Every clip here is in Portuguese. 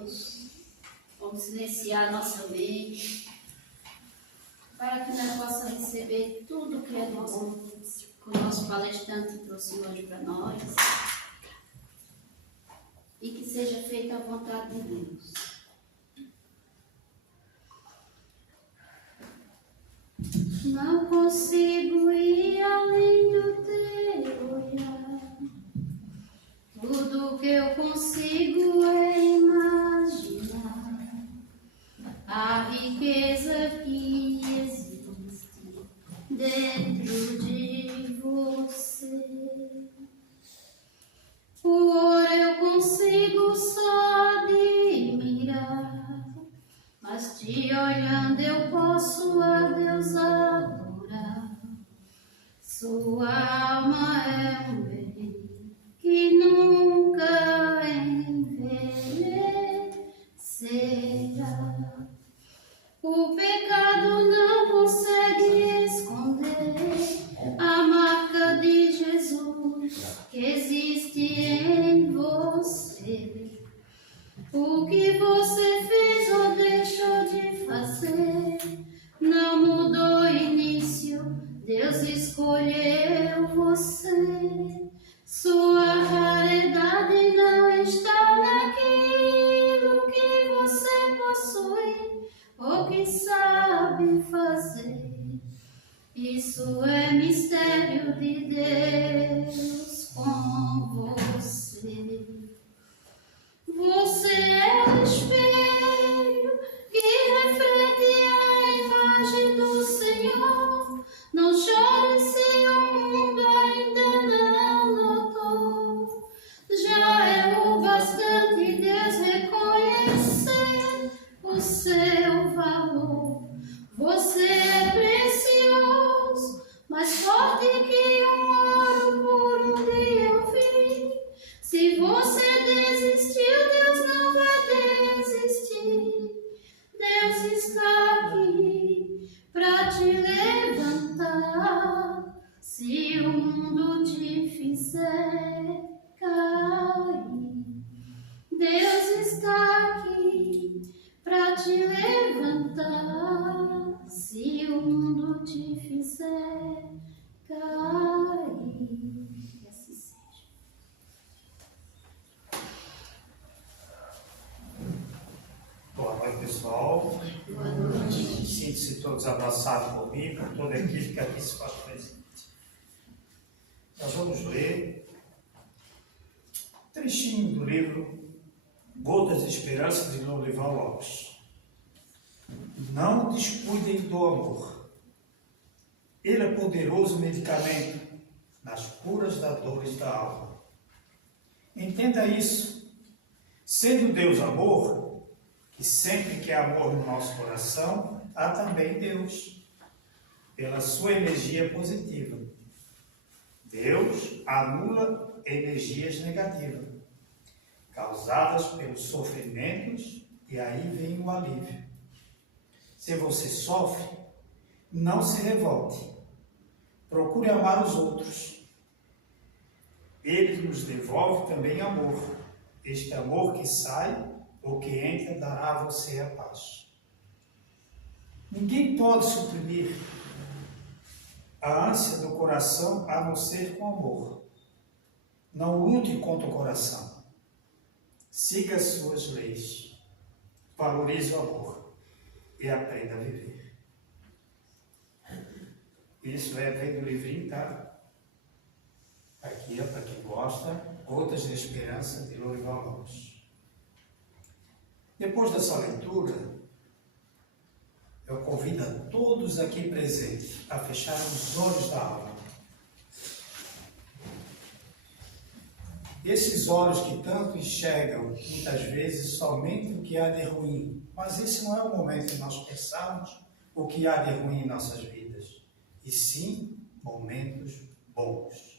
Deus. Vamos silenciar nossa mente, para que nós possamos receber tudo que é bom que o nosso palestrante trouxe hoje para nós. E que seja feita a vontade de Deus. Não consigo ir além do teu olhar. Tudo que eu consigo é imaginar a riqueza que existe dentro de você. O ouro eu consigo só admirar, mas te olhando eu posso a Deus adorar. Sua alma é um bem que nunca envelhecerá. O pecado não consegue esconder a marca de Jesus que existe em você. O que você fez ou deixou de fazer não mudou o início, Deus escolheu você. Sua raridade não está naquilo que você possui ou que sabe fazer. Isso é mistério de Deus com você. Você é o espelho que reflete a imagem do Senhor. Não chore se o mundo ainda não notou. Já é o bastante Deus reconhecer o seu valor. Você é precioso, mais forte que um ouro por um dia eu vi. Se você desistiu, Deus não vai desistir. Deus está aqui para te levantar. Se o mundo te fizer cair, Deus está aqui para te levantar. Se o mundo te fizer cair. Que assim seja. Boa noite, pessoal. Boa noite. Sintam-se todos abraçados por mim, por toda a equipe que aqui se faz presente. Nós vamos ler um trechinho do livro Gotas de Esperança, de Lourival Lopes. Não descuidem do amor. Ele é poderoso medicamento nas curas das dores da alma. Entenda isso. Sendo Deus amor, que sempre que há amor no nosso coração, há também Deus, pela sua energia positiva. Deus anula energias negativas, causadas pelos sofrimentos, e aí vem o alívio. Se você sofre, não se revolte. Procure amar os outros. Ele nos devolve também amor. Este amor que sai ou que entra dará a você a paz. Ninguém pode suprimir a ânsia do coração a não ser com amor. Não lute contra o coração. Siga as suas leis. Valorize o amor e aprenda a viver. Isso vem do livrinho, tá? Aqui, para quem gosta, Gotas de Esperança, de Lourival Lopes. Depois dessa leitura, eu convido a todos aqui presentes a fechar os olhos da alma. Esses olhos que tanto enxergam, muitas vezes, somente o que há de ruim. Mas esse não é o momento de nós pensarmos o que há de ruim em nossas vidas, e sim momentos bons.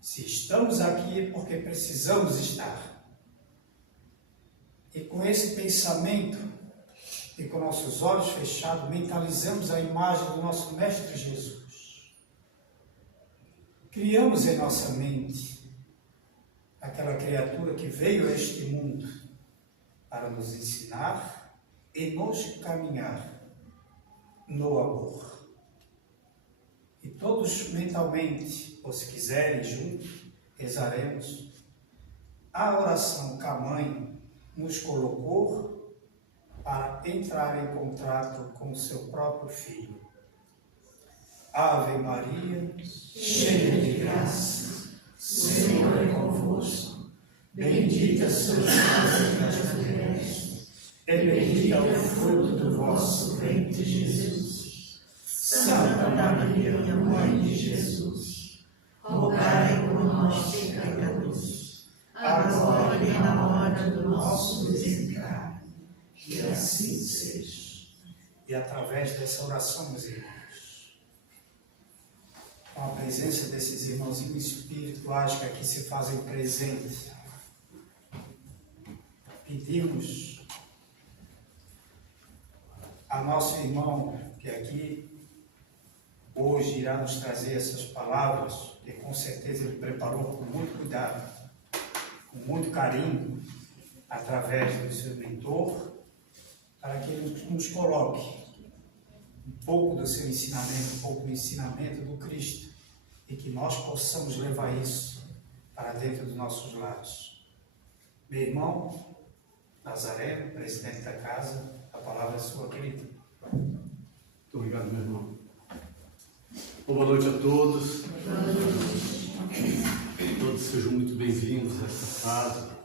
Se estamos aqui é porque precisamos estar. E com esse pensamento, e com nossos olhos fechados, mentalizamos a imagem do nosso Mestre Jesus. Criamos em nossa mente aquela criatura que veio a este mundo para nos ensinar e nos caminhar no amor. E todos mentalmente, ou se quiserem juntos, rezaremos a oração que a Mãe nos colocou para entrar em contato com o seu próprio Filho. Ave Maria, cheia de graça, o Senhor é convosco. Bendita sois vós entre as mulheres, e bendito é o fruto do vosso ventre, Jesus. Santa Maria, Mãe de Jesus, rogai por nós, pecadores, agora e na hora do nosso desencarne. Que assim seja. E através dessa oração, meus irmãos, com a presença desses irmãozinhos espirituais que aqui se fazem presentes, pedimos a nosso irmão que aqui hoje irá nos trazer essas palavras, que com certeza ele preparou com muito cuidado, com muito carinho, através do seu mentor, para que ele nos coloque um pouco do seu ensinamento, um pouco do ensinamento do Cristo, e que nós possamos levar isso para dentro dos nossos lares. Meu irmão Nazareno, presidente da casa, a palavra é sua, querido. Muito obrigado, meu irmão. Boa noite a todos. Todos sejam muito bem-vindos a esta casa,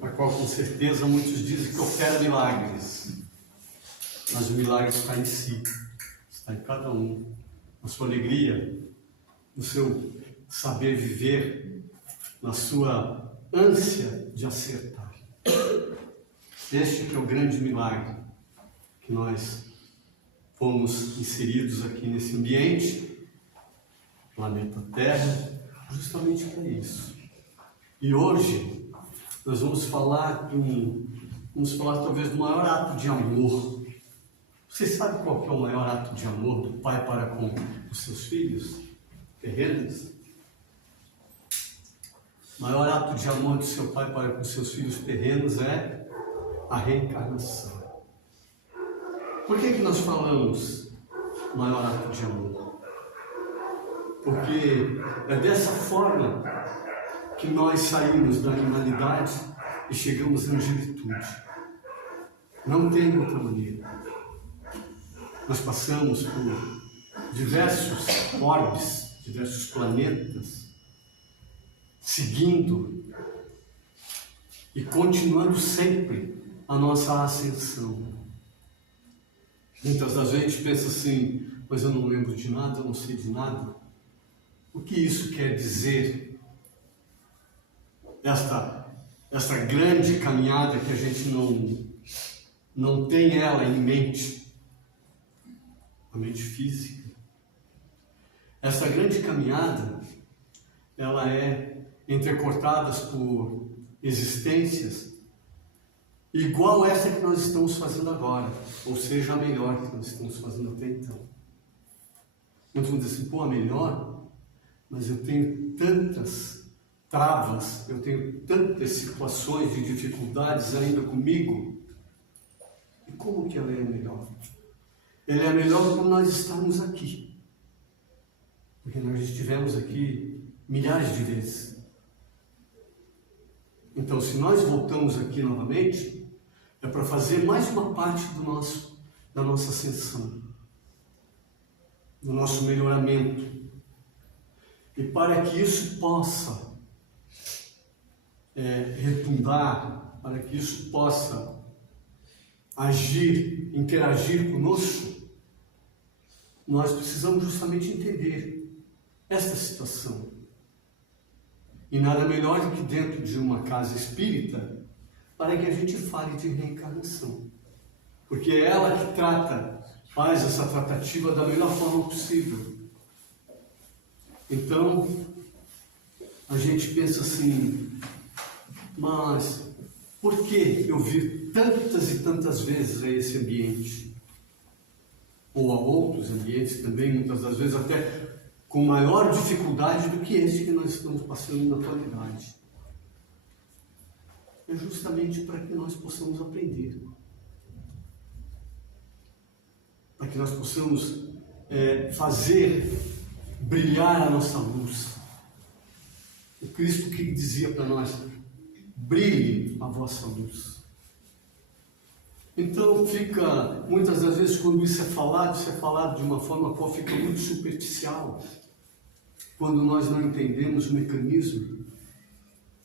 a qual com certeza muitos dizem que opera milagres. Mas o milagre está em si, está em cada um, na sua alegria, no seu saber viver, na sua ânsia de acertar. Este que é o grande milagre, que nós fomos inseridos aqui nesse ambiente, planeta Terra, justamente para isso. E hoje nós vamos falar talvez do maior ato de amor. Você sabe qual que é o maior ato de amor do pai para com os seus filhos terrenos? O maior ato de amor do seu pai para com os seus filhos terrenos é a reencarnação. Por que nós falamos maior ato de amor? Porque é dessa forma que nós saímos da animalidade e chegamos à angelitude. Não tem outra maneira. Nós passamos por diversos orbes, diversos planetas, seguindo e continuando sempre a nossa ascensão. Muitas das vezes a gente pensa assim, mas eu não lembro de nada, eu não sei de nada. O que isso quer dizer? Esta grande caminhada que a gente não tem ela em mente, a mente física. Essa grande caminhada, ela é entrecortada por existências igual essa que nós estamos fazendo agora, ou seja, a melhor que nós estamos fazendo até então. Muitos vão dizer assim, pô, a melhor, mas eu tenho tantas travas, eu tenho tantas situações de dificuldades ainda comigo. E como que ela é a melhor? Ela é a melhor por nós estarmos aqui. Porque nós estivemos aqui milhares de vezes. Então, se nós voltamos aqui novamente, é para fazer mais uma parte da nossa ascensão, do nosso melhoramento. E para que isso possa retumbar, para que isso possa agir, interagir conosco, nós precisamos justamente entender esta situação. E nada melhor do que dentro de uma casa espírita para que a gente fale de reencarnação. Porque é ela que faz essa tratativa da melhor forma possível. Então, a gente pensa assim, mas por que eu vir tantas e tantas vezes a esse ambiente? Ou a outros ambientes também, muitas das vezes até com maior dificuldade do que este que nós estamos passando na atualidade. é justamente para que nós possamos aprender. Para que nós possamos fazer brilhar a nossa luz. O Cristo que dizia para nós: brilhe a vossa luz. Então fica, muitas das vezes, quando isso é falado de uma forma qual fica muito superficial, quando nós não entendemos o mecanismo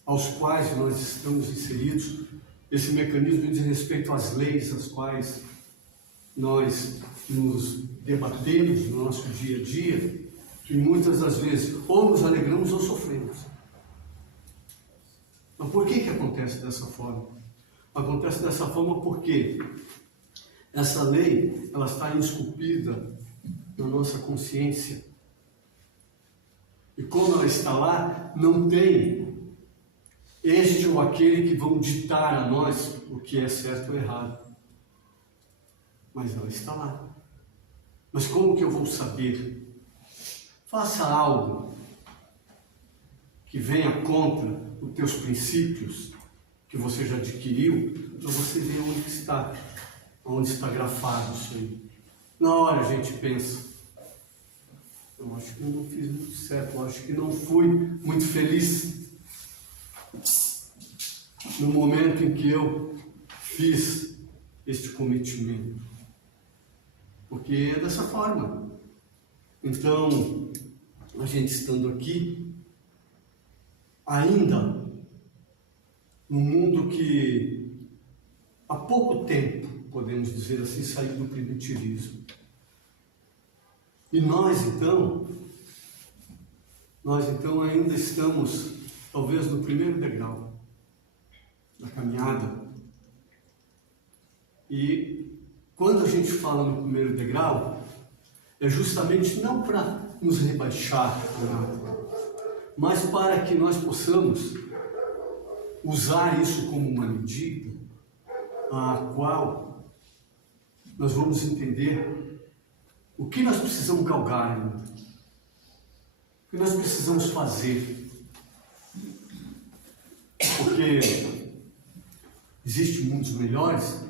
aos quais nós estamos inseridos. Esse mecanismo diz respeito às leis às quais nós nos debatemos no nosso dia a dia, e muitas das vezes ou nos alegramos ou sofremos. Mas por que acontece dessa forma? Acontece dessa forma porque essa lei, ela está esculpida na nossa consciência. E como ela está lá, não tem este ou aquele que vão ditar a nós o que é certo ou errado. Mas ela está lá. Mas como que eu vou saber? Faça algo que venha contra os teus princípios que você já adquiriu, para você ver onde está grafado isso aí. Na hora a gente pensa: eu acho que eu não fiz muito certo, eu acho que não fui muito feliz no momento em que eu fiz este cometimento. Porque é dessa forma. Então, a gente estando aqui, ainda num mundo que há pouco tempo, podemos dizer assim, saiu do primitivismo. E nós então ainda estamos, talvez, no primeiro degrau da caminhada. E quando a gente fala no primeiro degrau, é justamente não para nos rebaixar a nada, mas para que nós possamos usar isso como uma medida a qual nós vamos entender o que nós precisamos galgar ainda, o que nós precisamos fazer. Porque existem mundos melhores,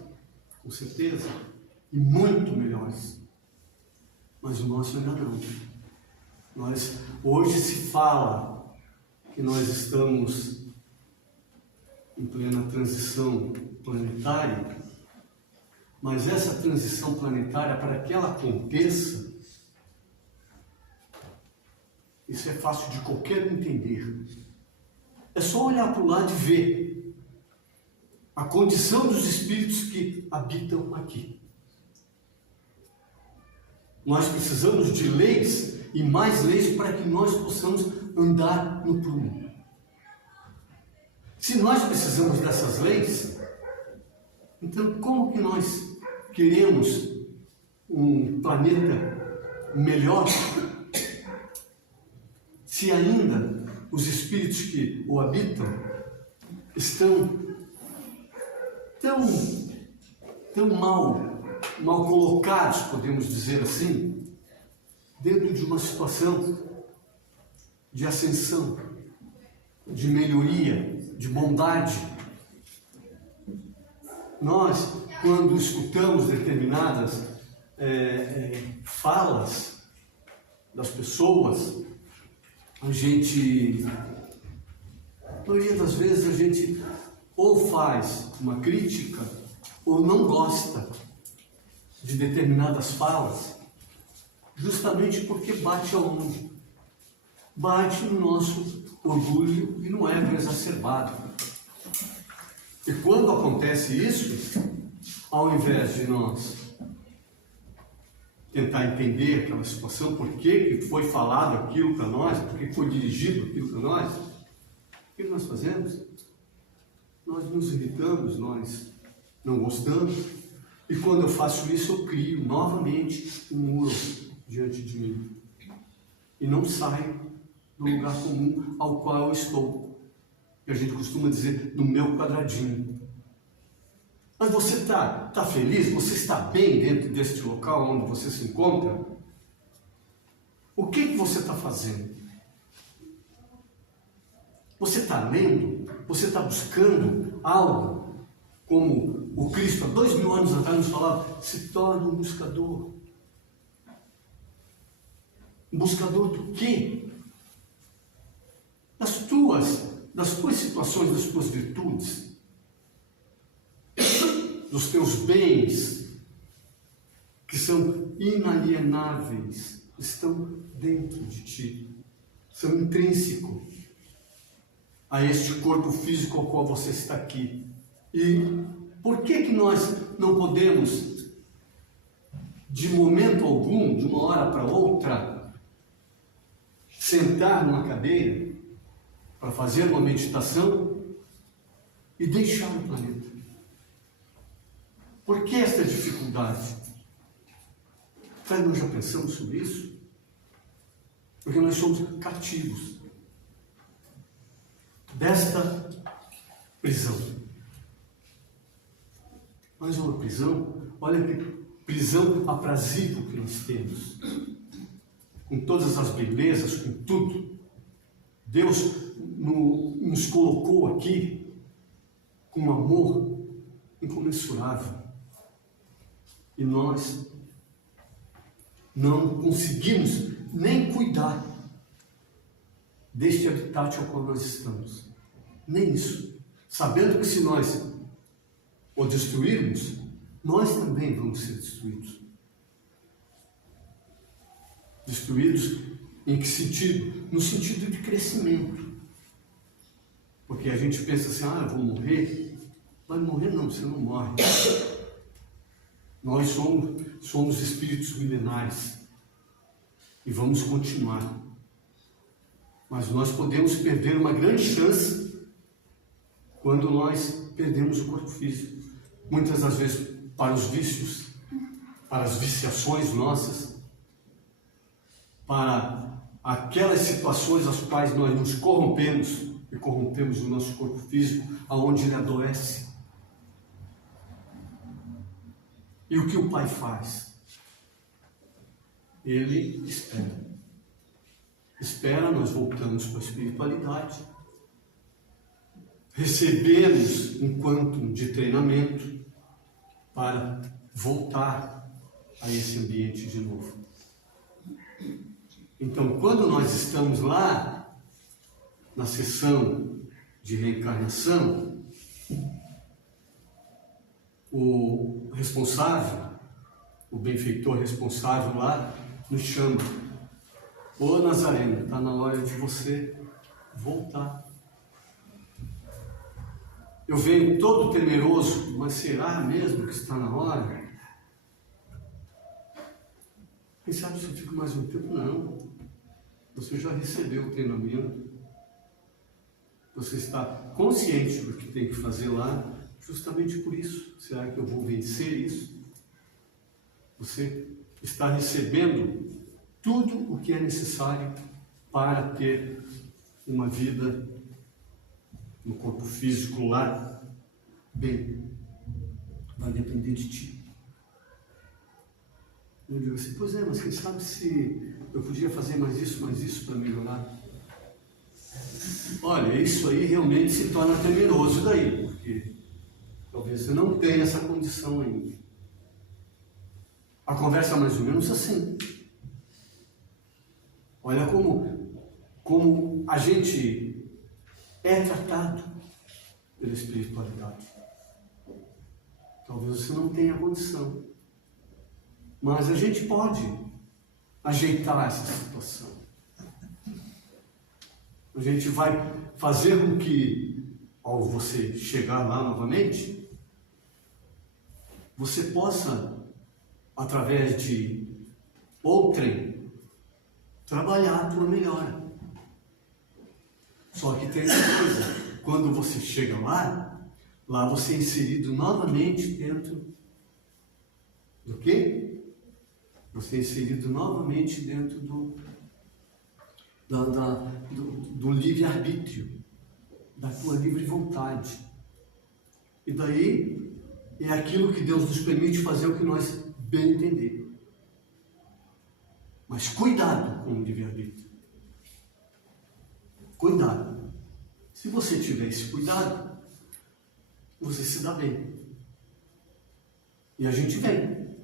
com certeza, e muito melhores, mas o nosso ainda não. Hoje se fala que nós estamos em plena transição planetária, mas essa transição planetária, para que ela aconteça, isso é fácil de qualquer um entender. É só olhar para o lado e ver a condição dos espíritos que habitam aqui. Nós precisamos de leis e mais leis para que nós possamos andar no prumo. Se nós precisamos dessas leis, então como que nós queremos um planeta melhor se ainda os espíritos que o habitam estão tão mal colocados, podemos dizer assim, dentro de uma situação de ascensão, de melhoria, de bondade? Nós, quando escutamos determinadas falas das pessoas, a maioria das vezes a gente ou faz uma crítica ou não gosta de determinadas falas, justamente porque bate aonde? Bate no nosso orgulho e no ego exacerbado. E quando acontece isso, ao invés de nós tentar entender aquela situação, por que foi falado aquilo para nós, por que foi dirigido aquilo para nós, o que nós fazemos? Nós nos irritamos, nós não gostamos, e quando eu faço isso, eu crio novamente um muro diante de mim, e não saio do lugar comum ao qual eu estou, que a gente costuma dizer, no meu quadradinho. Mas você está feliz? Você está bem dentro deste local onde você se encontra? O que você está fazendo? Você está lendo? você está buscando algo, como o Cristo há 2000 anos atrás nos falava, se torne um buscador. Um buscador do quê? Das tuas situações, das tuas virtudes, dos teus bens, que são inalienáveis, estão dentro de ti, são intrínsecos a este corpo físico ao qual você está aqui. E por que nós não podemos, de momento algum, de uma hora para outra, sentar numa cadeira para fazer uma meditação e deixar o planeta? Por que esta dificuldade? Nós já pensamos sobre isso? Porque nós somos cativos desta prisão. Mas uma prisão, olha que prisão aprazível que nós temos, com todas as belezas, com tudo. Deus nos colocou aqui com um amor incomensurável. E nós não conseguimos nem cuidar deste habitat ao qual nós estamos. Nem isso. Sabendo que se nós o destruirmos, nós também vamos ser destruídos. Destruídos em que sentido? No sentido de crescimento. Porque a gente pensa assim, eu vou morrer. Vai morrer não, você não morre. Nós somos espíritos milenares e vamos continuar. Mas nós podemos perder uma grande chance quando nós perdemos o corpo físico. Muitas das vezes para os vícios, para as viciações nossas, para aquelas situações às quais nós nos corrompemos e corrompemos o nosso corpo físico, aonde ele adoece. E o que o Pai faz? Ele espera. Espera, nós voltamos para a espiritualidade. Recebemos um quantum de treinamento para voltar a esse ambiente de novo. Então, quando nós estamos lá, na sessão de reencarnação, o responsável, o benfeitor responsável lá, nos chama: ô Nazareno, está na hora de você voltar. Eu venho todo temeroso, mas será mesmo que está na hora? Quem sabe se eu fico mais um tempo? Não. Você já recebeu o treinamento. Você está consciente do que tem que fazer lá, justamente por isso. Será que eu vou vencer isso? Você está recebendo tudo o que é necessário para ter uma vida no corpo físico lá. Bem, vai depender de ti. Eu digo assim, pois é, mas quem sabe se eu podia fazer mais isso para melhorar? Olha, isso aí realmente se torna temeroso daí, porque talvez você não tenha essa condição ainda. A conversa é mais ou menos assim. Olha como a gente é tratado pela espiritualidade. Talvez você não tenha condição, mas a gente pode ajeitar essa situação. A gente vai fazer com que, ao você chegar lá novamente, você possa, através de outrem, trabalhar por melhora. Só que tem uma coisa: quando você chega lá você é inserido novamente dentro do quê? Você é inserido novamente dentro do livre-arbítrio, da tua livre vontade. E daí é aquilo que Deus nos permite fazer, o que nós bem entender. Mas cuidado com o livre-arbítrio. Cuidado. Se você tiver esse cuidado, você se dá bem. E a gente vem.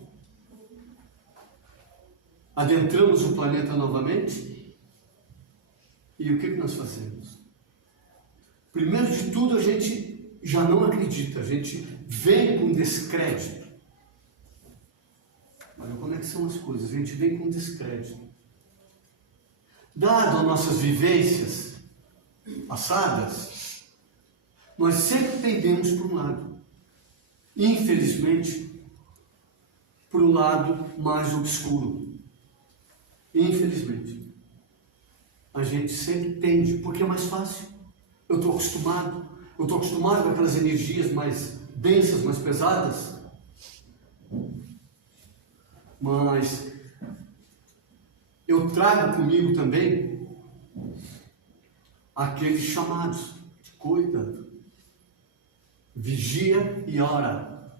Adentramos o planeta novamente. E o que nós fazemos? Primeiro de tudo, a gente já não acredita. A gente vem com descrédito. Olha como é que são as coisas. A gente vem com descrédito. Dado as nossas vivências passadas, nós sempre pendemos para um lado. Infelizmente, para o lado mais obscuro. Infelizmente. A gente sempre tende, porque é mais fácil. Eu estou acostumado com aquelas energias mais densas, mais pesadas. Mas eu trago comigo também aqueles chamados. Cuida, vigia e ora.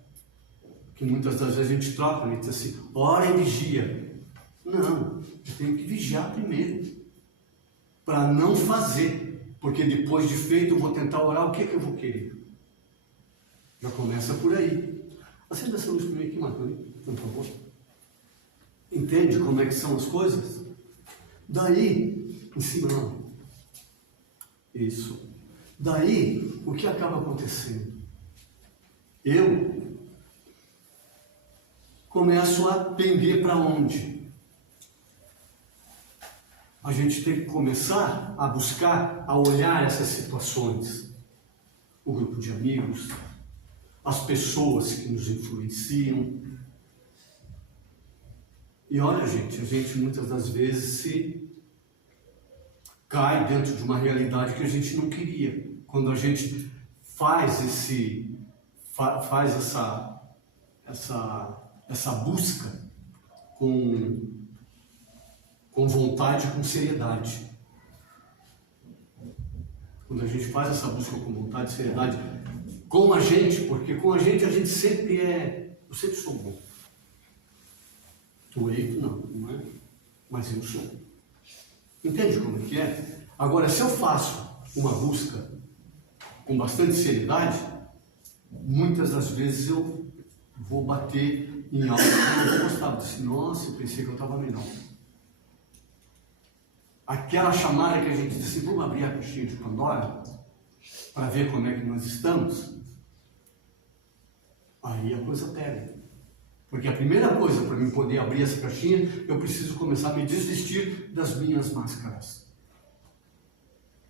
Que muitas das vezes a gente troca, a gente diz assim, ora e vigia. Não, eu tenho que vigiar primeiro, para não fazer, porque depois de feito eu vou tentar orar, o que eu vou querer? Já começa por aí. Acenda essa luz para mim aqui, Marconi, por favor. Entende como é que são as coisas? Daí, em cima não. Isso. Daí, o que acaba acontecendo? Eu começo a pender para onde? A gente tem que começar a buscar, a olhar essas situações. O grupo de amigos, as pessoas que nos influenciam. E olha, gente, a gente muitas das vezes se cai dentro de uma realidade que a gente não queria. Quando a gente faz essa busca com vontade e com seriedade. Quando a gente faz essa busca com vontade e seriedade com a gente, porque com a gente sempre eu sempre sou bom. Tu aí, não é? Mas eu sou. Entende como é que é? Agora, se eu faço uma busca com bastante seriedade, muitas das vezes eu vou bater em algo que eu não gostava. Assim, nossa, eu pensei que eu estava melhor. Aquela chamada que a gente diz assim, vamos abrir a caixinha de Pandora para ver como é que nós estamos. Aí a coisa pega. Porque a primeira coisa para mim poder abrir essa caixinha, eu preciso começar a me desvestir das minhas máscaras.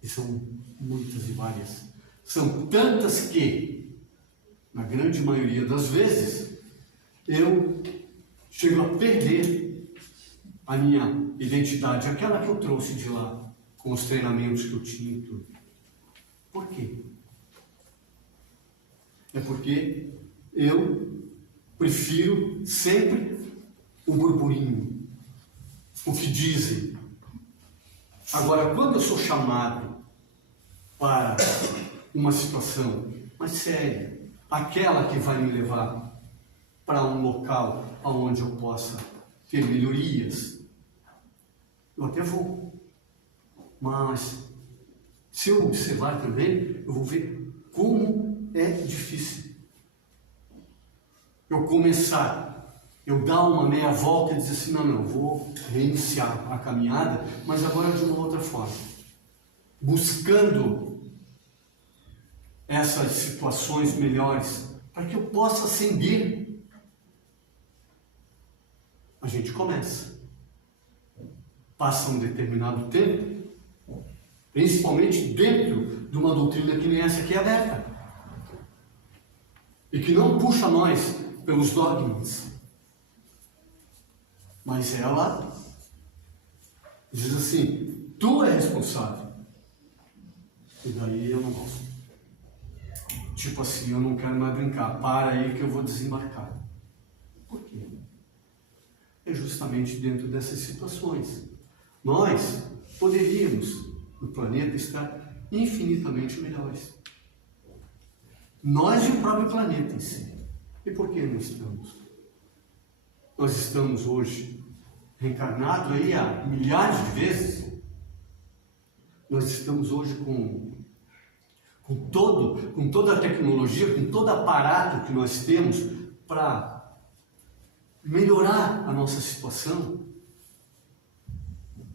E são muitas e várias. São tantas que, na grande maioria das vezes, eu chego a perder a minha identidade, aquela que eu trouxe de lá, com os treinamentos que eu tinha e tudo. Por quê? É porque eu prefiro sempre o burburinho, o que dizem. Agora, quando eu sou chamado para uma situação mais séria, aquela que vai me levar para um local onde eu possa ter melhorias, eu até vou. Mas, se eu observar também, eu vou ver como é difícil. Eu começar, eu dar uma meia volta e dizer assim, não, vou reiniciar a caminhada, mas agora de uma outra forma. Buscando essas situações melhores, para que eu possa ascender. A gente começa. Passa um determinado tempo, principalmente dentro de uma doutrina que nem essa aqui é aberta. E que não puxa nós pelos dogmas. Mas ela diz assim, tu é responsável. E daí eu não gosto. Tipo assim, eu não quero mais brincar. Para aí que eu vou desembarcar. Por quê? É justamente dentro dessas situações. Nós poderíamos, no planeta, estar infinitamente melhores. Nós e o próprio planeta em si. E por que não estamos? Nós estamos hoje reencarnados aí há milhares de vezes. Nós estamos hoje com com toda a tecnologia, com todo aparato que nós temos para melhorar a nossa situação,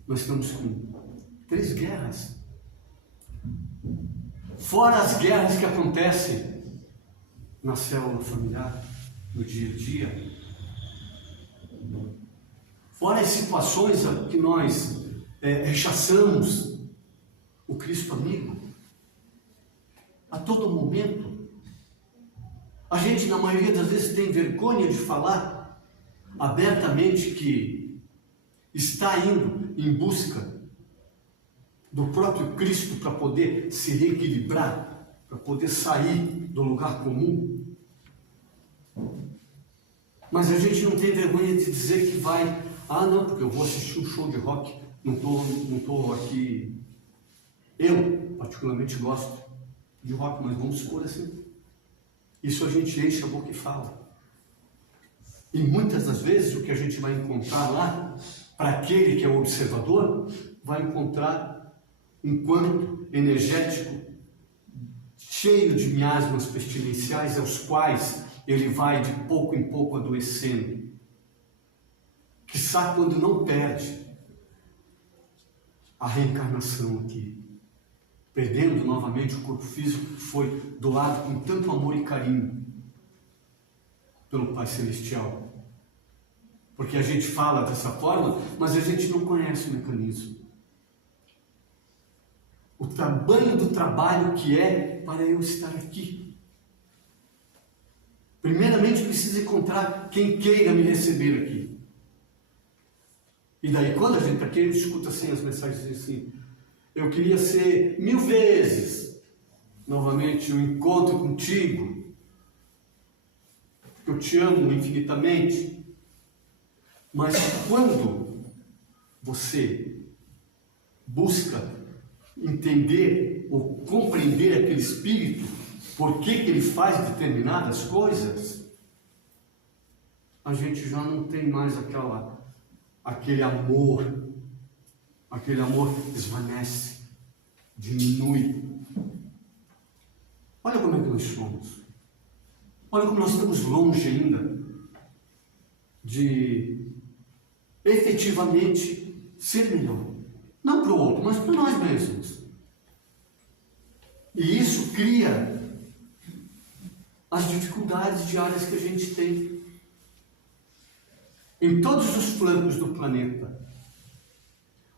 nós estamos com 3 guerras. Fora as guerras que acontecem na célula familiar, no dia a dia. Fora as situações que nós rechaçamos o Cristo amigo. A todo momento. A gente, na maioria das vezes, tem vergonha de falar abertamente que está indo em busca do próprio Cristo para poder se reequilibrar, para poder sair do lugar comum. Mas a gente não tem vergonha de dizer que vai, não, porque eu vou assistir um show de rock, não estou aqui. Eu, particularmente, gosto de rock, mas vamos supor assim. Isso a gente enche a boca e fala. E muitas das vezes o que a gente vai encontrar lá, para aquele que é o observador, vai encontrar um quanto energético cheio de miasmas pestilenciais, aos quais ele vai de pouco em pouco adoecendo. Quiçá quando não perde a reencarnação aqui, perdendo novamente o corpo físico que foi doado com tanto amor e carinho pelo Pai Celestial. Porque a gente fala dessa forma, mas a gente não conhece o mecanismo. O tamanho do trabalho que é para eu estar aqui. Primeiramente, preciso encontrar quem queira me receber aqui. E daí, quando a gente está aqui, a gente escuta assim as mensagens assim: eu queria ser 1000 vezes novamente um encontro contigo, porque eu te amo infinitamente. Mas quando você busca entender ou compreender aquele espírito, por que ele faz determinadas coisas, a gente já não tem mais aquele amor desvanece, diminui. Olha como é que nós somos. Olha como nós estamos longe ainda de efetivamente ser melhor. Não para o outro, mas para nós mesmos. E isso cria as dificuldades diárias que a gente tem em todos os flancos do planeta.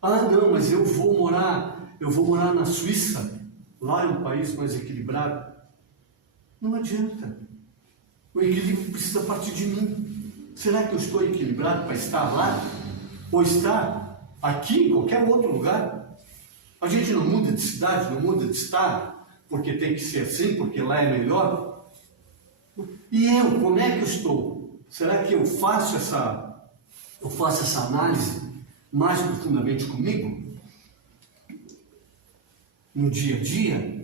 Não, mas eu vou morar na Suíça, lá é um país mais equilibrado. Não adianta. O equilíbrio precisa partir de mim. Será que eu estou equilibrado para estar lá? Ou estar aqui, em qualquer outro lugar? A gente não muda de cidade, não muda de estado, porque tem que ser assim, porque lá é melhor. E eu, como é que eu estou? Será que eu faço essa análise mais profundamente comigo? No dia a dia?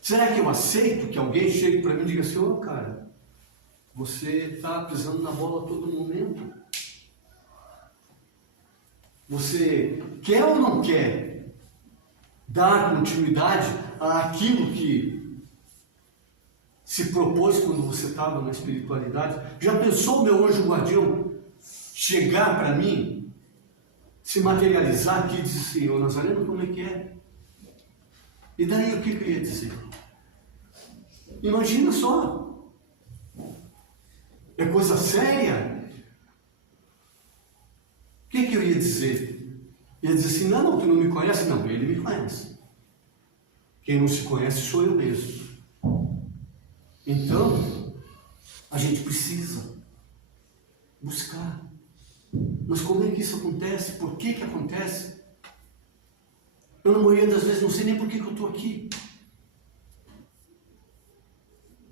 Será que eu aceito que alguém chegue para mim e diga assim: cara, você está pisando na bola a todo momento? Você quer ou não quer dar continuidade àquilo que se propôs quando você estava na espiritualidade? Já pensou o meu anjo guardião chegar para mim, se materializar aqui e dizer assim: ô Nazareno, como é que é? E daí o que eu ia dizer? Imagina só. É coisa séria. O que eu ia dizer? Ia dizer assim: não, tu não me conhece? Não, ele me conhece. Quem não se conhece sou eu mesmo. Então, a gente precisa buscar. Mas como é que isso acontece? Por que acontece? Eu, na maioria das vezes, não sei nem por que eu estou aqui.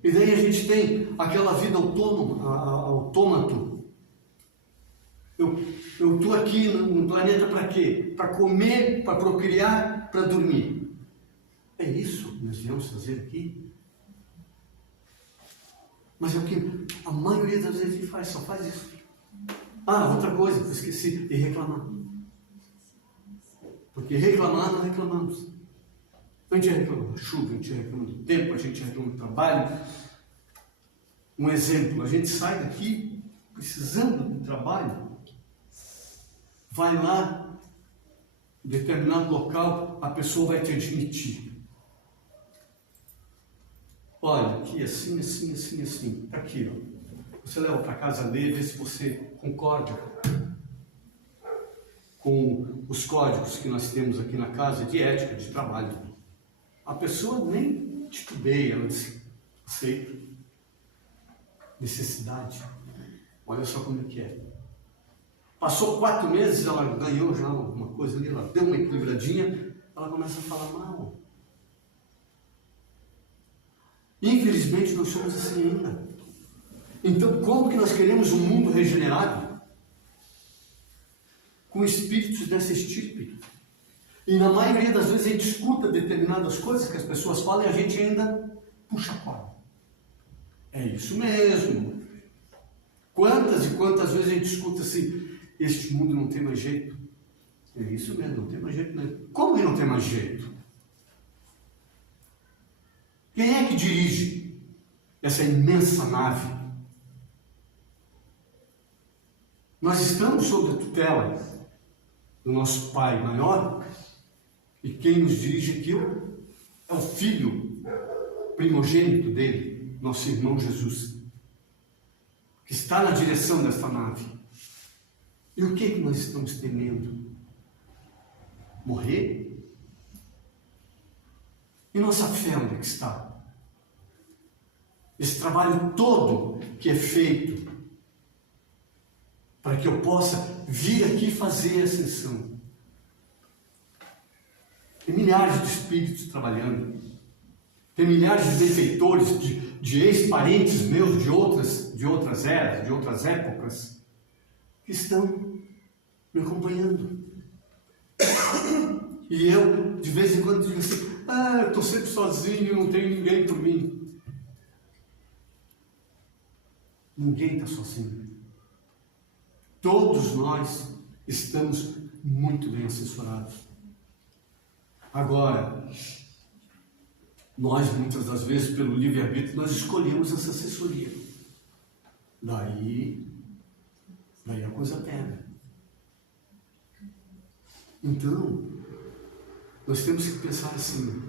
E daí a gente tem aquela vida autômato. Eu estou aqui no planeta para quê? Para comer, para procriar, para dormir. É isso que nós viemos fazer aqui. Mas é o que a maioria das vezes a gente faz, só faz isso. Outra coisa, eu esqueci, e reclamar. Porque reclamar não reclamamos. A gente reclama da chuva, a gente reclama do tempo, a gente reclama do trabalho. Um exemplo, a gente sai daqui precisando de trabalho, vai lá, em determinado local, a pessoa vai te admitir. Olha, aqui assim, assim, assim, assim, está aqui, ó. Você leva para casa ler, vê se você concorda com os códigos que nós temos aqui na casa de ética de trabalho. A pessoa nem titubeia, ela diz, aceito. Necessidade. Olha só como é que é. Passou 4 meses, ela ganhou já alguma coisa ali, ela deu uma equilibradinha, ela começa a falar mal. Infelizmente nós somos assim ainda. Então como que nós queremos um mundo regenerado? Com espíritos dessa estirpe. E na maioria das vezes a gente escuta determinadas coisas que as pessoas falam e a gente ainda puxa a corda. É isso mesmo. Quantas e quantas vezes a gente escuta assim, este mundo não tem mais jeito. É isso mesmo, não tem mais jeito mesmo. Como que não tem mais jeito? Quem é que dirige essa imensa nave? Nós estamos sob a tutela do nosso Pai maior, e quem nos dirige aqui é o Filho primogênito dele, nosso irmão Jesus, que está na direção desta nave. E o que nós estamos temendo? Morrer? E nossa fé onde é que está? Esse trabalho todo que é feito para que eu possa vir aqui fazer a ascensão. Tem milhares de espíritos trabalhando. Tem milhares de benfeitores, de ex-parentes meus de outras eras, de outras épocas, que estão me acompanhando. E eu, de vez em quando, digo assim, eu estou sempre sozinho, não tenho ninguém por mim. Ninguém está sozinho. Todos nós estamos muito bem assessorados. Agora, nós muitas das vezes, pelo livre-arbítrio, nós escolhemos essa assessoria. Daí a coisa pega. Então, nós temos que pensar assim.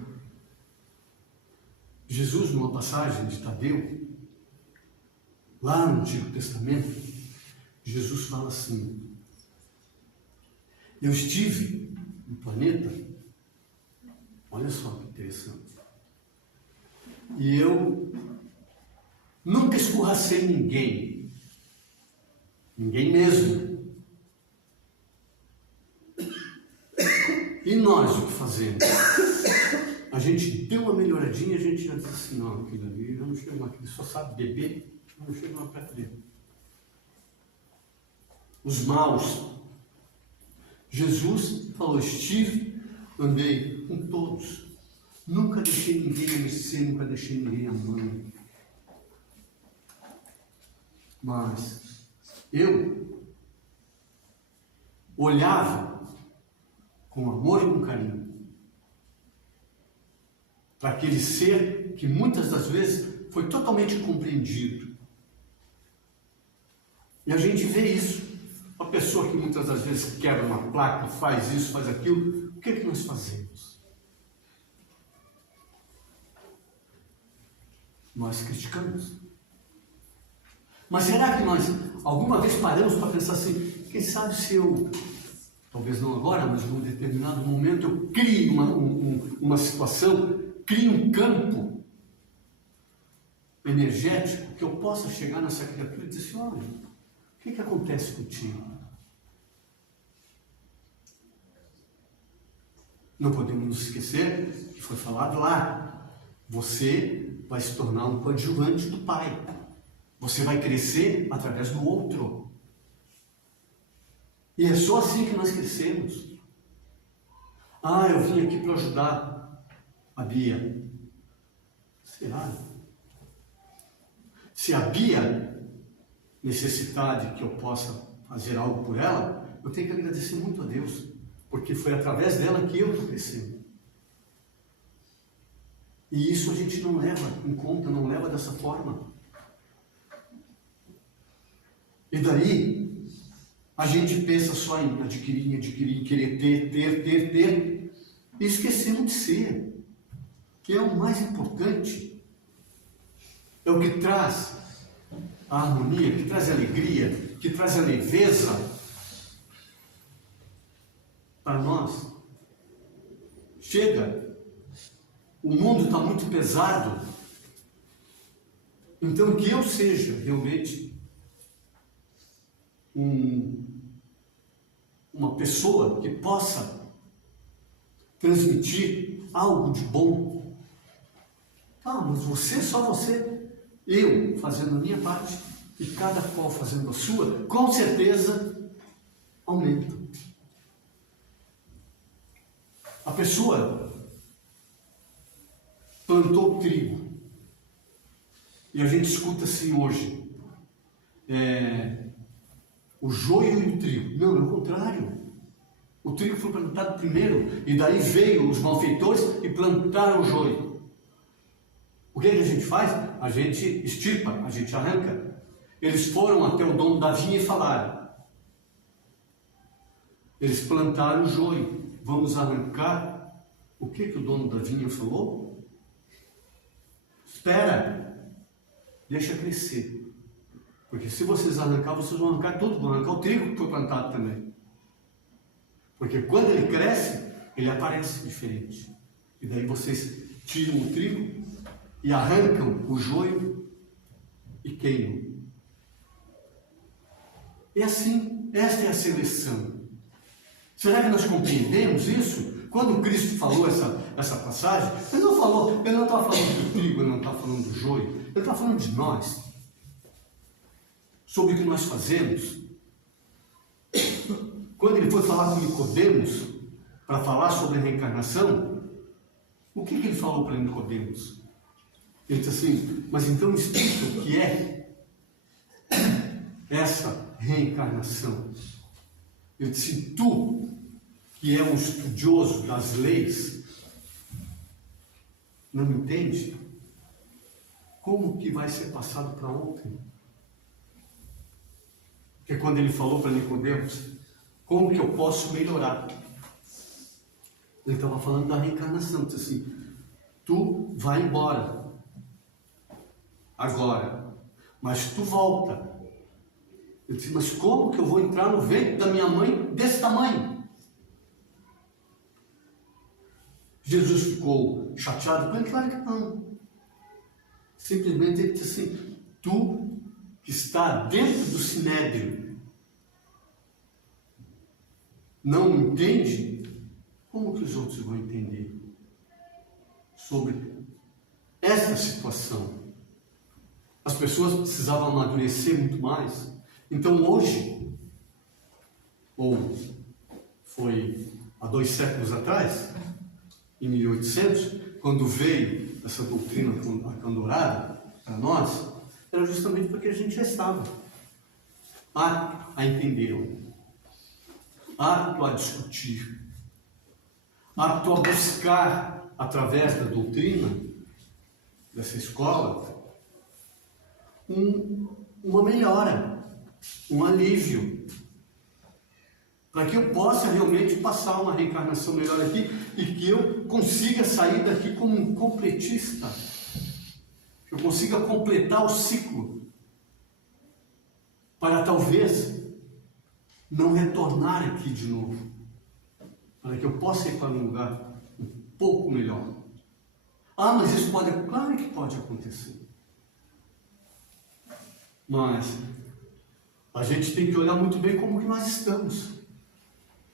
Jesus, numa passagem de Tadeu, lá no Antigo Testamento, Jesus fala assim: eu estive no planeta, olha só que interessante, e eu nunca escorracei ninguém mesmo. E nós o que fazemos? A gente deu uma melhoradinha, a gente já diz assim, não, aquilo ali, eu não chego mais, ele só sabe beber, eu não chego mais perto dele. Os maus. Jesus falou, estive, andei com todos. Nunca deixei ninguém a mercê, nunca deixei ninguém a mão. Mas eu olhava com amor e com carinho para aquele ser que muitas das vezes foi totalmente incompreendido. E a gente vê isso. Uma pessoa que muitas das vezes quebra uma placa, faz isso, faz aquilo, o que é que nós fazemos? Nós criticamos. Mas será que nós alguma vez paramos para pensar assim, quem sabe se eu, talvez não agora, mas num determinado momento eu crio uma situação, crio um campo energético que eu possa chegar nessa criatura e dizer assim, olha, o que acontece contigo? Não podemos nos esquecer que foi falado lá, você vai se tornar um coadjuvante do Pai. Você vai crescer através do outro. E é só assim que nós crescemos. Eu vim aqui para ajudar a Bia. Será? Se a Bia necessitar de que eu possa fazer algo por ela, eu tenho que agradecer muito a Deus, porque foi através dela que eu estou crescendo. E isso a gente não leva em conta, não leva dessa forma. E daí, a gente pensa só em adquirir, querer ter, e esquecemos de ser, que é o mais importante. É o que traz a harmonia, que traz a alegria, que traz a leveza para nós. Chega, o mundo está muito pesado, então que eu seja realmente uma pessoa que possa transmitir algo de bom. Ah, mas só você, eu fazendo a minha parte e cada qual fazendo a sua, com certeza aumenta. A pessoa plantou trigo e a gente escuta assim hoje, o joio e o trigo. Não, é o contrário. O trigo foi plantado primeiro e daí veio os malfeitores e plantaram o joio. O que a gente faz? A gente extirpa, a gente arranca. Eles foram até o dono da vinha e falaram. Eles plantaram o joio. Vamos arrancar. O que o dono da vinha falou? Espera, deixa crescer. Porque se vocês arrancar, vocês vão arrancar tudo, vão arrancar o trigo que foi plantado também. Porque quando ele cresce, ele aparece diferente. E daí vocês tiram o trigo e arrancam o joio e queimam. E assim, esta é a seleção. Será que nós compreendemos isso? Quando Cristo falou essa passagem, ele não está falando do trigo, ele não está falando do joio, ele está falando de nós. Sobre o que nós fazemos. Quando ele foi falar com Nicodemos, para falar sobre a reencarnação, o que ele falou para Nicodemos? Ele disse assim, mas então explica o que é essa reencarnação. Ele disse, tu, que é um estudioso das leis, não entende? Como que vai ser passado para ontem? Porque quando ele falou para Nicodemos, como que eu posso melhorar? Ele estava falando da reencarnação, disse assim, tu vai embora, agora, mas tu volta. Ele disse, mas como que eu vou entrar no ventre da minha mãe desse tamanho? Jesus ficou chateado com ele, claro que não. Simplesmente ele disse assim, tu que está dentro do sinédrio, não entende? Como que os outros vão entender sobre essa situação? As pessoas precisavam amadurecer muito mais. Então hoje, ou foi há 2 séculos atrás, em 1800, quando veio essa doutrina acandourada para nós, era justamente porque a gente já estava apto a entender, apto a discutir, apto a buscar, através da doutrina dessa escola, uma melhora, um alívio, para que eu possa realmente passar uma reencarnação melhor aqui e que eu consiga sair daqui como um completista, que eu consiga completar o ciclo, para talvez não retornar aqui de novo, para que eu possa ir para um lugar um pouco melhor. Ah, mas isso pode, claro que pode acontecer. Mas a gente tem que olhar muito bem como que nós estamos.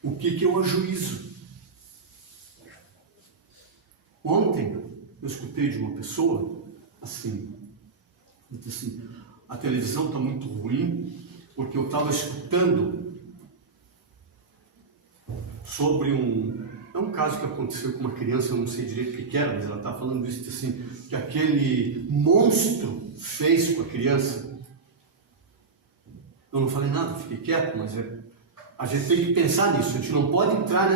O que é o ajuízo? Ontem eu escutei de uma pessoa assim, a televisão está muito ruim, porque eu estava escutando sobre um caso que aconteceu com uma criança, eu não sei direito o que era, mas ela estava falando isso assim, que aquele monstro fez com a criança. Eu não falei nada, fiquei quieto, mas a gente tem que pensar nisso, a gente não pode entrar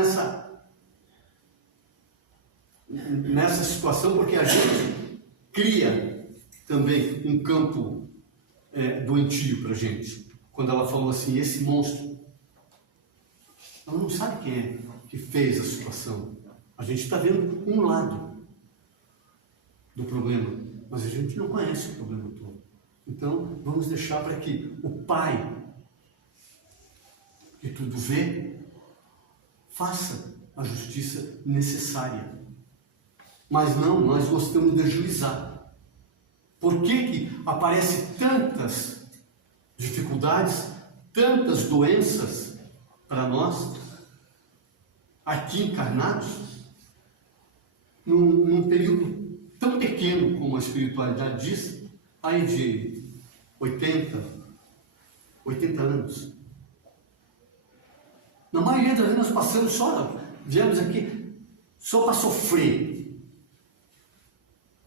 nessa situação, porque a gente cria também um campo doentio para a gente. Quando ela falou assim, esse monstro, ela não sabe quem é que fez a situação. A gente está vendo um lado do problema, mas a gente não conhece o problema todo. Então, vamos deixar para que o Pai, que tudo vê, faça a justiça necessária. Mas não, nós gostamos de ajuizar. Por que aparecem tantas dificuldades, tantas doenças para nós, aqui encarnados, num período tão pequeno como a espiritualidade diz, aí de 80 anos. Na maioria das vezes nós passamos viemos aqui só para sofrer.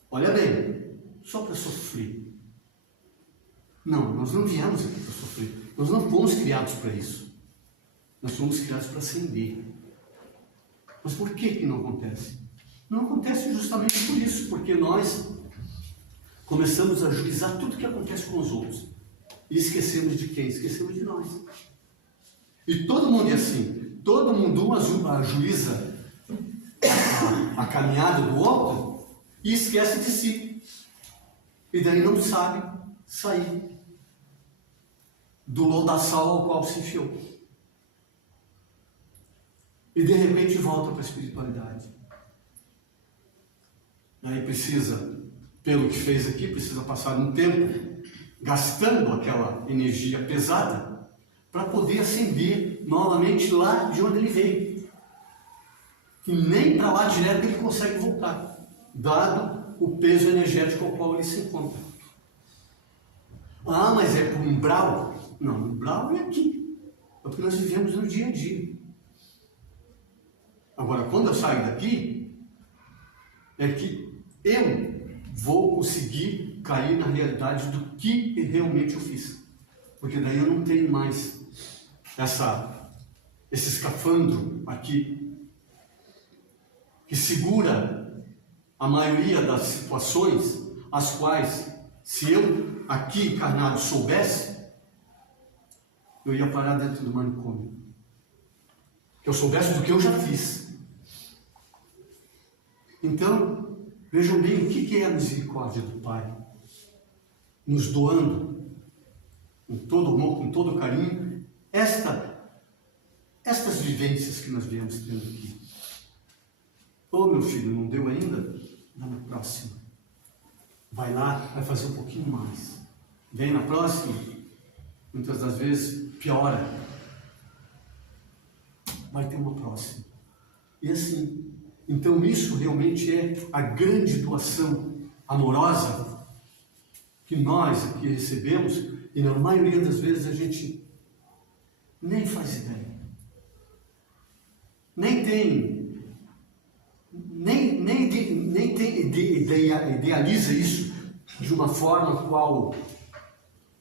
Olha bem, só para sofrer. Não, nós não viemos aqui para sofrer. Nós não fomos criados para isso. Nós fomos criados para ascender. Mas por que não acontece? Não acontece justamente por isso, porque nós começamos a ajuizar tudo que acontece com os outros. E esquecemos de quem? Esquecemos de nós. E todo mundo é assim. Todo mundo ajuiza a caminhada do outro e esquece de si. E daí não sabe sair do lodaçal ao qual se enfiou. E de repente volta para a espiritualidade. Aí precisa, pelo que fez aqui, precisa passar um tempo gastando aquela energia pesada para poder ascender novamente lá de onde ele veio. E nem para lá direto ele consegue voltar, dado o peso energético ao qual ele se encontra. Ah, mas é por umbral? Não, umbral é aqui. É o que nós vivemos no dia a dia. Agora, quando eu saio daqui, é que eu vou conseguir cair na realidade do que realmente eu fiz. Porque daí eu não tenho mais esse escafandro aqui que segura a maioria das situações as quais, se eu aqui encarnado soubesse, eu ia parar dentro do manicômio. Que eu soubesse do que eu já fiz. Então, vejam bem o que é a misericórdia do Pai, nos doando, com todo amor, com todo carinho, estas vivências que nós viemos tendo aqui. Ô meu filho, não deu ainda? Dá na próxima. Vai lá, vai fazer um pouquinho mais. Vem na próxima, muitas das vezes piora. Vai ter uma próxima. E assim. Então isso realmente é a grande doação amorosa que nós aqui recebemos, e na maioria das vezes a gente nem faz ideia. Nem idealiza isso de uma forma qual,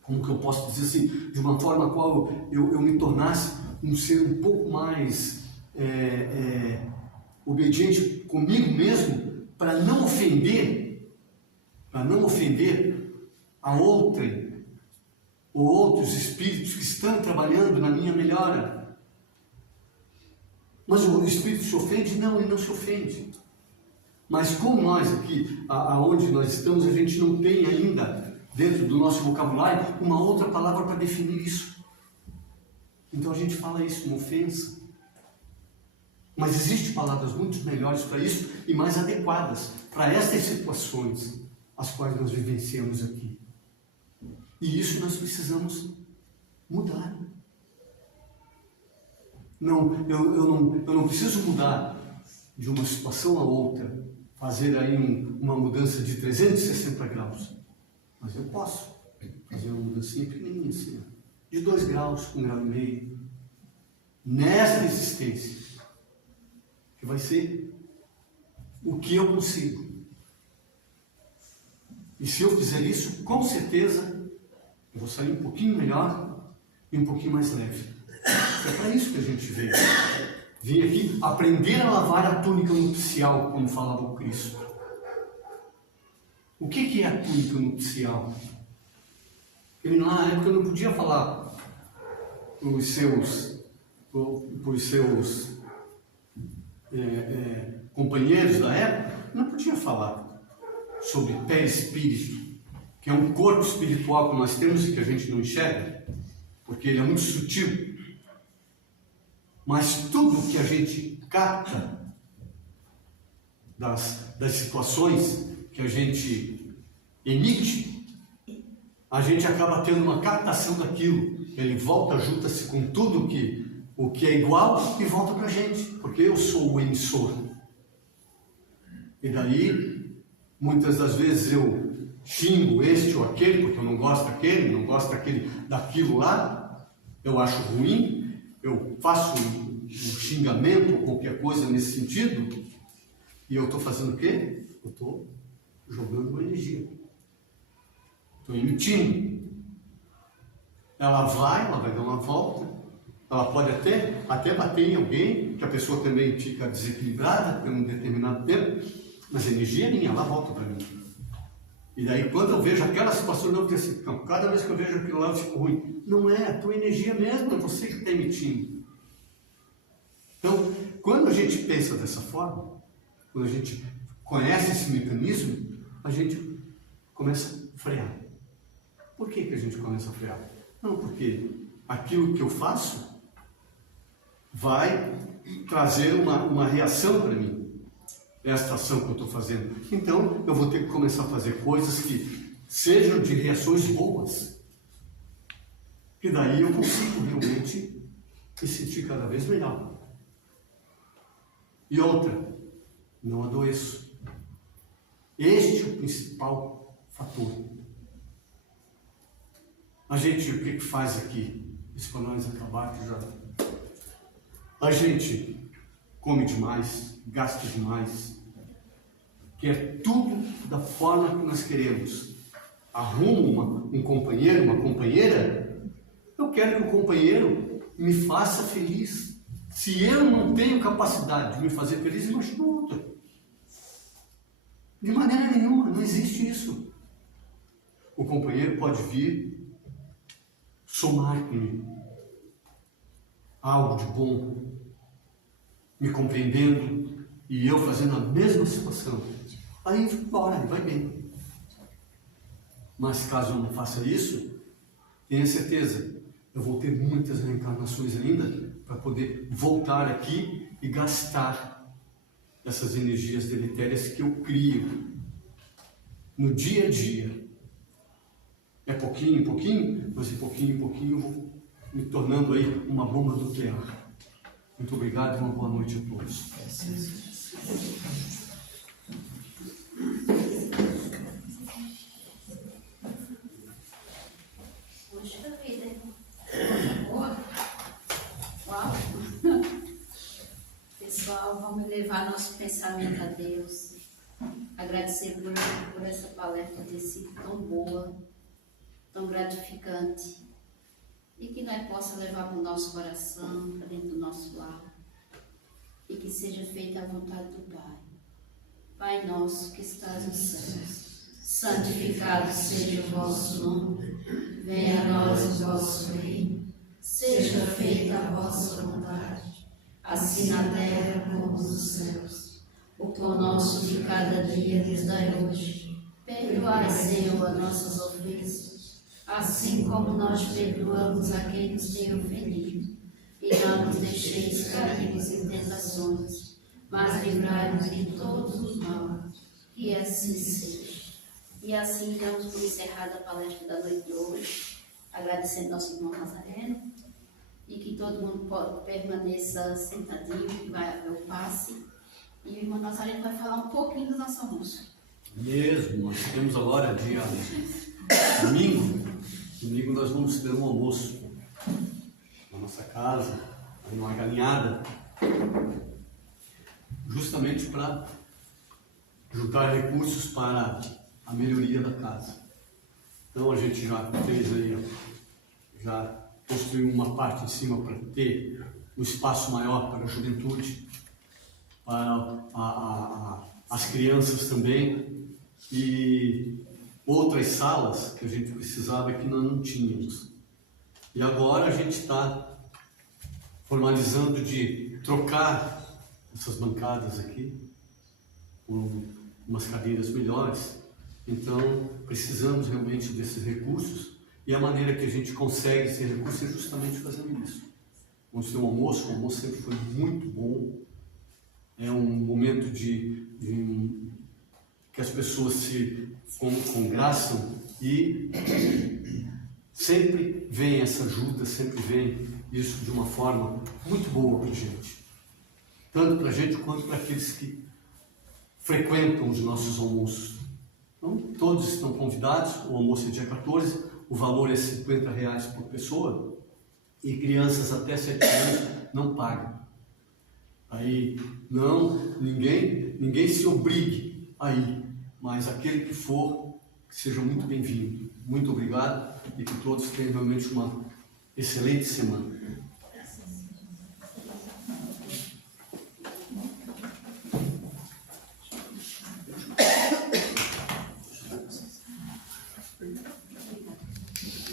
como que eu posso dizer assim, de uma forma qual eu me tornasse um ser um pouco mais obediente comigo mesmo, para não ofender a outrem ou outros espíritos que estão trabalhando na minha melhora. Mas o espírito se ofende? Não, ele não se ofende. Mas como nós aqui, aonde nós estamos, a gente não tem ainda, dentro do nosso vocabulário, uma outra palavra para definir isso. Então a gente fala isso, uma ofensa. Mas existem palavras muito melhores para isso e mais adequadas para estas situações as quais nós vivenciamos aqui. E isso nós precisamos mudar. Não, eu não preciso mudar de uma situação a outra, fazer aí uma mudança de 360 graus. Mas eu posso fazer uma mudancinha pequenininha assim, de 2 graus, 1,5 graus, nessa existência, que vai ser o que eu consigo. E se eu fizer isso, com certeza, eu vou sair um pouquinho melhor e um pouquinho mais leve. É para isso que a gente veio. Vim aqui aprender a lavar a túnica nupcial, como falava o Cristo. O que é a túnica nupcial? Ele na época não podia falar os seus companheiros da época, não podia falar sobre perispírito, que é um corpo espiritual que nós temos e que a gente não enxerga, porque ele é muito sutil. Mas tudo que a gente capta das situações que a gente emite, a gente acaba tendo uma captação daquilo. Ele volta, junta-se com tudo o que é igual e volta para a gente, porque eu sou o emissor. E daí, muitas das vezes eu xingo este ou aquele, porque eu não gosto daquilo lá, eu acho ruim, eu faço um xingamento ou qualquer coisa nesse sentido, e eu estou fazendo o quê? Eu estou jogando uma energia. Estou emitindo. Ela vai dar uma volta, ela pode até bater em alguém, que a pessoa também fica desequilibrada por um determinado tempo, mas a energia é minha, ela volta para mim. E daí quando eu vejo aquela situação, eu fico assim, não, cada vez que eu vejo aquilo lá eu fico ruim. Não é a tua energia mesmo, é você que está emitindo. Então, quando a gente pensa dessa forma, quando a gente conhece esse mecanismo, a gente começa a frear. Por que a gente começa a frear? Não, porque aquilo que eu faço vai trazer uma reação para mim. Esta ação que eu estou fazendo. Então, eu vou ter que começar a fazer coisas que sejam de reações boas. E daí eu consigo realmente me sentir cada vez melhor. E outra, não adoeço. Este é o principal fator. A gente, o que faz aqui? Isso para nós acabar já. A gente come demais, gasta demais, quer tudo da forma que nós queremos. Arrumo um companheiro, uma companheira, eu quero que o companheiro me faça feliz. Se eu não tenho capacidade de me fazer feliz, eu imagino outro. De maneira nenhuma, não existe isso. O companheiro pode vir somar comigo algo de bom, me compreendendo e eu fazendo a mesma situação. Aí bora, ele vai bem. Mas caso eu não faça isso, tenha certeza, eu vou ter muitas reencarnações ainda para poder voltar aqui e gastar essas energias deletérias que eu crio no dia a dia. É pouquinho em pouquinho, mas de pouquinho em pouquinho eu vou me tornando aí uma bomba nuclear. Muito obrigado e uma boa noite a todos. Poxa vida. Boa. Uau. Pessoal, vamos levar nosso pensamento a Deus. Agradecer por essa palestra ter sido tão boa, tão gratificante. E que nós possamos levar para o nosso coração, para dentro do nosso lar. E que seja feita a vontade do Pai. Pai nosso que estás nos céus, santificado seja o vosso nome. Venha a nós o vosso reino. Seja feita a vossa vontade, assim na terra como nos céus. O pão nosso de cada dia nos dai hoje. Perdoai, Senhor, as nossas ofensas, assim como nós perdoamos a quem nos tem ofendido. E não nos deixeis cairmos em tentações, mas livrai-nos de todos os males. Que assim seja. E assim damos por encerrada a palestra da noite de hoje, agradecendo nosso irmão Nazareno, e que todo mundo permaneça sentadinho, que vai haver o passe. E o irmão Nazareno vai falar um pouquinho do nosso almoço. Mesmo, nós temos agora dia domingo. Domingo nós vamos ter um almoço na nossa casa, numa galinhada, justamente para juntar recursos para a melhoria da casa. Então a gente já fez aí, já construiu uma parte em cima para ter um espaço maior para a juventude, para as crianças também, e outras salas que a gente precisava que nós não tínhamos. E agora a gente está formalizando de trocar essas bancadas aqui por umas cadeiras melhores. Então precisamos realmente desses recursos, e a maneira que a gente consegue esse recurso é justamente fazendo isso. Vamos ter um almoço, o almoço sempre foi muito bom, é um momento que as pessoas se congraçam, e sempre vem essa ajuda, sempre vem isso de uma forma muito boa para a gente. Tanto para a gente quanto para aqueles que frequentam os nossos almoços. Então, todos estão convidados, o almoço é dia 14, o valor é R$50 por pessoa, e crianças até 7 anos não pagam. Aí, ninguém se obrigue a ir, mas aquele que for, que seja muito bem-vindo. Muito obrigado, e que todos tenham realmente uma excelente semana.